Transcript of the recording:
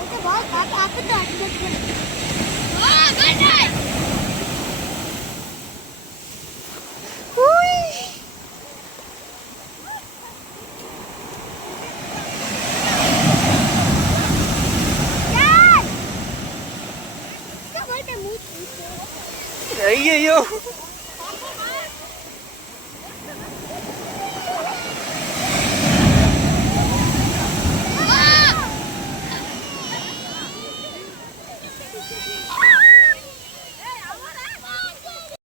तो बहुत आप तो हां गुड नाइट Aí, aí, ó.